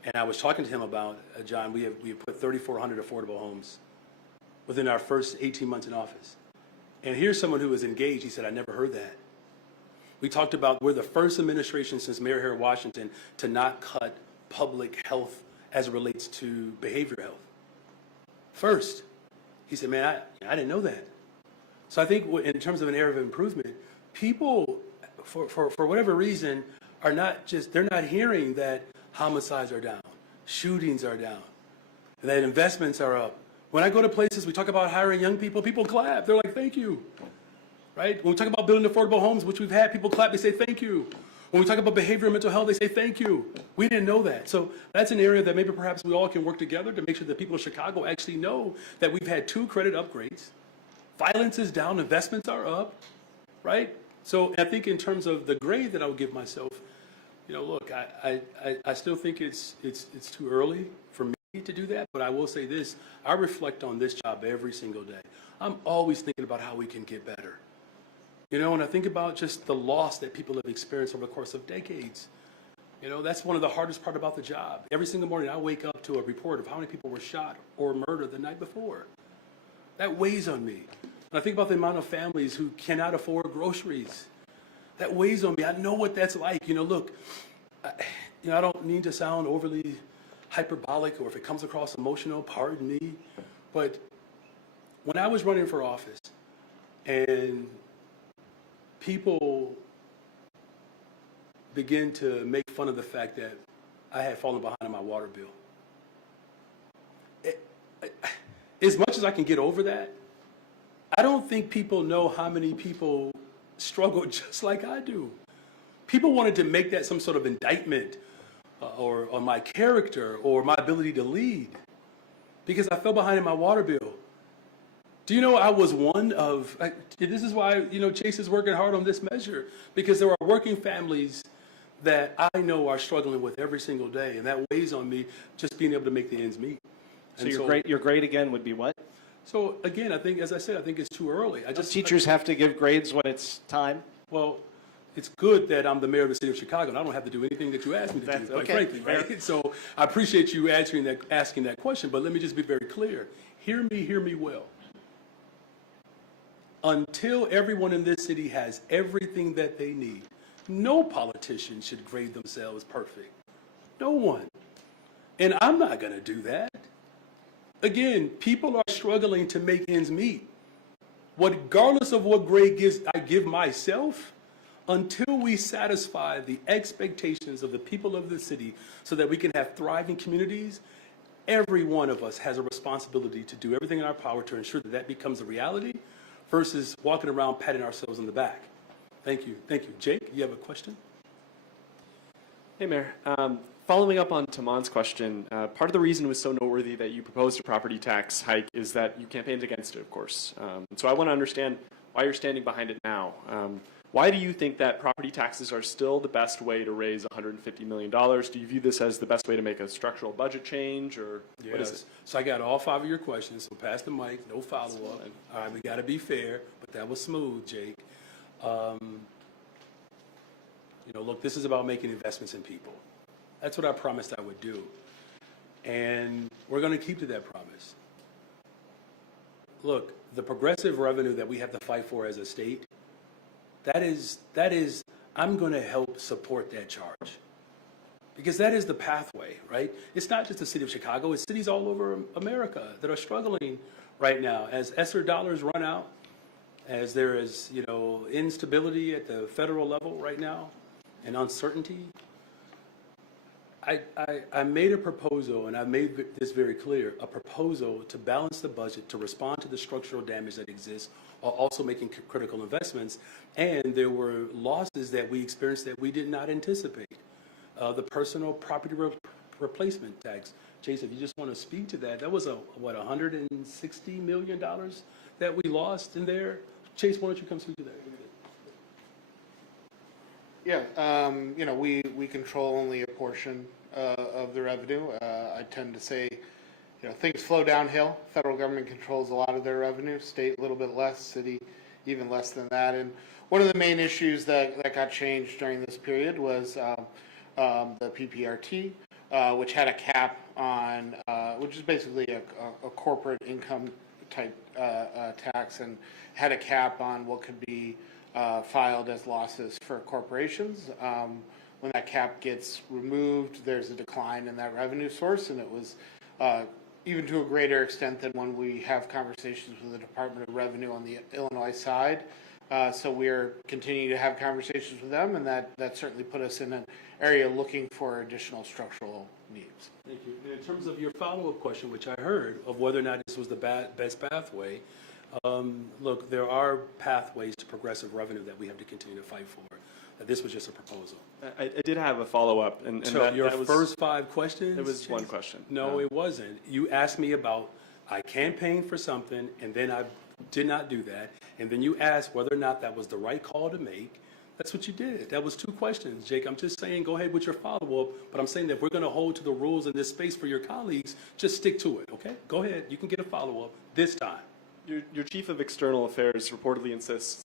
And I was talking to him about, John, we have put 3,400 affordable homes within our first 18 months in office. And here's someone who was engaged. He said, I never heard that. We talked about we're the first administration since Mayor Harold Washington to not cut public health as it relates to behavioral health. First. He said, man, I didn't know that. So I think in terms of an area of improvement, people, for whatever reason, they're not hearing that homicides are down, shootings are down, that investments are up. When I go to places, we talk about hiring young people, people clap. They're like, thank you, right? When we talk about building affordable homes, which we've had, people clap, they say thank you. When we talk about behavioral and mental health, they say thank you. We didn't know that. So that's an area that maybe perhaps we all can work together to make sure that people of Chicago actually know that we've had 2 credit upgrades. Violence is down, investments are up, right? So I think in terms of the grade that I would give myself, look, I still think it's too early for me to do that, but I will say this, I reflect on this job every single day. I'm always thinking about how we can get better. And I think about just the loss that people have experienced over the course of decades. That's one of the hardest part about the job. Every single morning I wake up to a report of how many people were shot or murdered the night before. That weighs on me. And I think about the amount of families who cannot afford groceries. That weighs on me. I know what that's like. Look, I don't need to sound overly hyperbolic, or if it comes across emotional, pardon me. But when I was running for office and people begin to make fun of the fact that I had fallen behind on my water bill, as much as I can get over that, I don't think people know how many people struggle just like I do. People wanted to make that some sort of indictment or on my character or my ability to lead because I fell behind in my water bill. Do you know I was one of, this is why, Chase is working hard on this measure, because there are working families that I know are struggling with every single day, and that weighs on me just being able to make the ends meet. So your grade again would be what? So again, I think, as I said, I think it's too early. Teachers have to give grades when it's time? Well, it's good that I'm the mayor of the city of Chicago, and I don't have to do anything that you asked me to do, quite frankly, right? So I appreciate you asking that question, but let me just be very clear. Hear me well. Until everyone in this city has everything that they need, no politician should grade themselves perfect. No one. And I'm not going to do that. Again, people are struggling to make ends meet. Regardless of what grade I give myself, until we satisfy the expectations of the people of the city so that we can have thriving communities, Every one of us has a responsibility to do everything in our power to ensure that that becomes a reality versus walking around patting ourselves on the back. Thank you. Thank you. Jake, you have a question? Hey, Mayor. Following up on Taman's question, part of the reason it was so noteworthy that you proposed a property tax hike is that you campaigned against it, of course. So I want to understand why you're standing behind it now. Why do you think that property taxes are still the best way to raise $150 million? Do you view this as the best way to make a structural budget change, or what is it? So I got all 5 of your questions, so pass the mic, no follow-up. All right, we got to be fair, but that was smooth, Jake. You know, look, this is about making investments in people. That's what I promised I would do. And we're going to keep to that promise. Look, the progressive revenue that we have to fight for as a state, that is, I'm going to help support that charge. Because that is the pathway, right? It's not just the city of Chicago, it's cities all over America that are struggling right now. As ESSER dollars run out, as there is, you know, instability at the federal level right now and uncertainty, I made a proposal, and I made this very clear, a proposal to balance the budget to respond to the structural damage that exists while also making critical investments. And there were losses that we experienced that we did not anticipate. The personal property replacement tax. Jason, if you just want to speak to that, that was what, $160 million that we lost in there? Chase, why don't you come speak to that? Yeah, you know, we control only a portion of the revenue. I tend to say, you know, things flow downhill. Federal government controls a lot of their revenue, state a little bit less, city even less than that. And one of the main issues that got changed during this period was the PPRT, which had a cap on, which is basically a corporate income type tax, and had a cap on what could be filed as losses for corporations. When that cap gets removed, there's a decline in that revenue source, and it was even to a greater extent than when we have conversations with the Department of Revenue on the Illinois side. So we're continuing to have conversations with them, and that certainly put us in an area looking for additional structural needs. Thank you. And in terms of your follow-up question, which I heard, of whether or not this was the best pathway, look, there are pathways to progressive revenue that we have to continue to fight for. This was just a proposal. I did have a follow-up. So your first 5 questions? It was one question. No, it wasn't. You asked me about, I campaigned for something, and then I did not do that. And then you asked whether or not that was the right call to make. That's what you did. That was 2 questions, Jake. I'm just saying, go ahead with your follow-up, but I'm saying that if we're going to hold to the rules in this space for your colleagues, just stick to it, okay? Go ahead. You can get a follow-up this time. Your chief of external affairs reportedly insists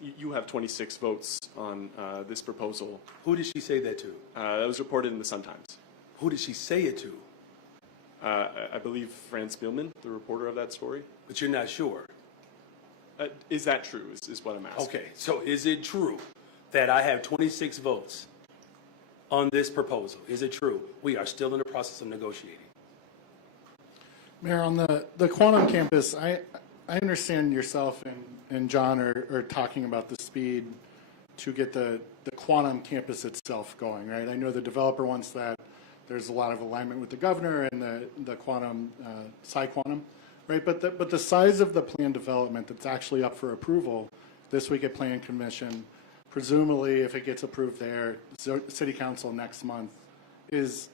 you have 26 votes on this proposal. Who did she say that to? That was reported in the Sun-Times. Who did she say it to? I believe Fran Spielman, the reporter of that story. But you're not sure? Is that true, is what I'm asking. Okay, so is it true that I have 26 votes on this proposal? Is it true? We are still in the process of negotiating. Mayor, on the quantum campus, I understand yourself and John are talking about the speed to get the quantum campus itself going, right? I know the developer wants that. There's a lot of alignment with the governor and the quantum, Quantum, right? But the size of the plan development that's actually up for approval this week at Plan Commission, presumably if it gets approved there, City Council next month, is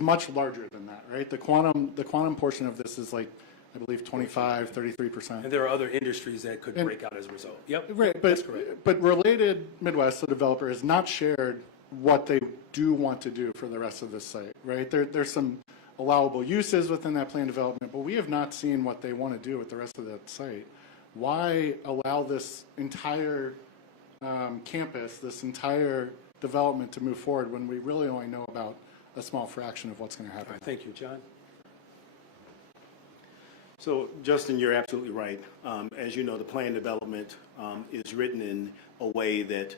much larger than that, right? The quantum portion of this is like, I believe, 25, 33%. And there are other industries that could break out as a result. Yep, right, that's correct. But Related Midwest, the developer, has not shared what they do want to do for the rest of this site, right? There's some allowable uses within that plan development, but we have not seen what they want to do with the rest of that site. Why allow this entire campus, this entire development to move forward when we really only know about a small fraction of what's going to happen? Thank you, John. So, Justin, you're absolutely right. As you know, the plan development is written in a way that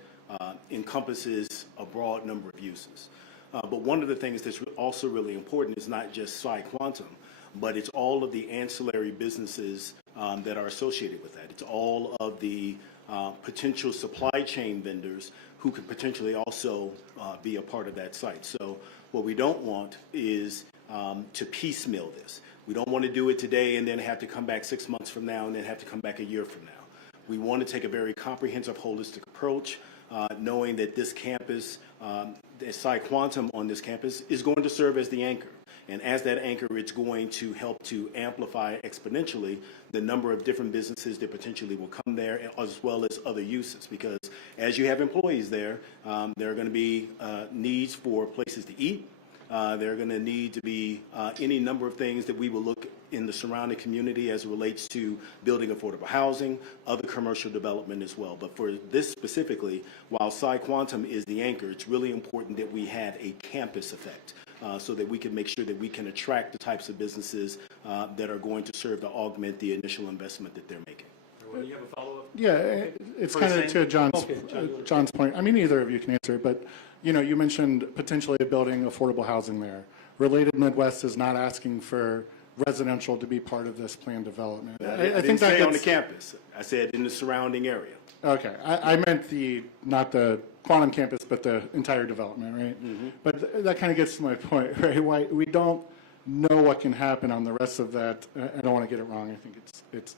encompasses a broad number of uses. But one of the things that's also really important is not just Quantum, but it's all of the ancillary businesses that are associated with that. It's all of the potential supply chain vendors who could potentially also be a part of that site. So what we don't want is to piecemeal this. We don't want to do it today and then have to come back 6 months from now and then have to come back a year from now. We want to take a very comprehensive, holistic approach, knowing that this campus, the Psi Quantum on this campus is going to serve as the anchor. And as that anchor, it's going to help to amplify exponentially the number of different businesses that potentially will come there, as well as other uses. Because as you have employees there, there are going to be needs for places to eat. There are going to need to be any number of things that we will look in the surrounding community as it relates to building affordable housing, other commercial development as well. But for this specifically, while Psi Quantum is the anchor, it's really important that we have a campus effect. So that we can make sure that we can attract the types of businesses that are going to serve to augment the initial investment that they're making. Do you have a follow-up? Yeah, it's kind of to John's point. I mean, either of you can answer it, but you mentioned potentially building affordable housing there. Related Midwest is not asking for residential to be part of this planned development. I think that on the campus. I said in the surrounding area. Okay, I meant not the Quantum campus, but the entire development, right? Mm-hmm. But that kind of gets to my point, right? Why we don't know what can happen on the rest of that. I don't want to get it wrong. I think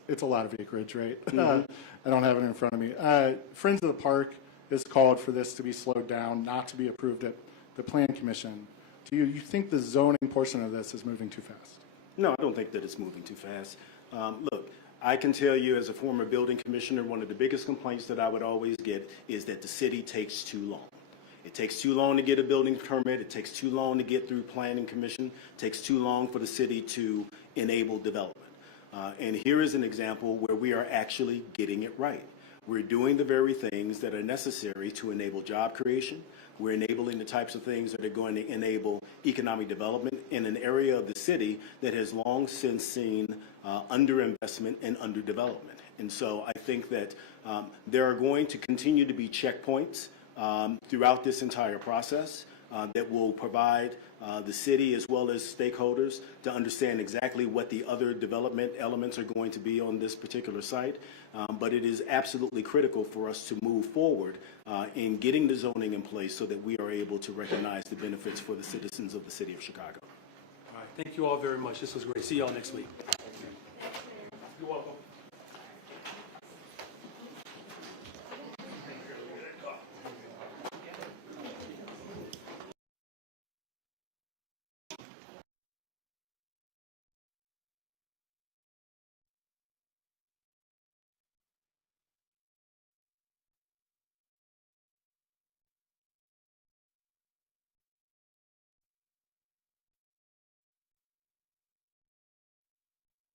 it's a lot of acreage, right? Mm-hmm. I don't have it in front of me. Friends of the Park has called for this to be slowed down, not to be approved at the Plan Commission. Do you think the zoning portion of this is moving too fast? No, I don't think that it's moving too fast. Look, I can tell you as a former building commissioner, one of the biggest complaints that I would always get is that the city takes too long. It takes too long to get a building permit. It takes too long to get through planning commission. It takes too long for the city to enable development. And here is an example where we are actually getting it right. We're doing the very things that are necessary to enable job creation. We're enabling the types of things that are going to enable economic development in an area of the city that has long since seen underinvestment and underdevelopment. And so I think that there are going to continue to be checkpoints throughout this entire process that will provide the city as well as stakeholders to understand exactly what the other development elements are going to be on this particular site. But it is absolutely critical for us to move forward in getting the zoning in place so that we are able to recognize the benefits for the citizens of the city of Chicago. All right, thank you all very much. This was great. See you all next week. You're welcome.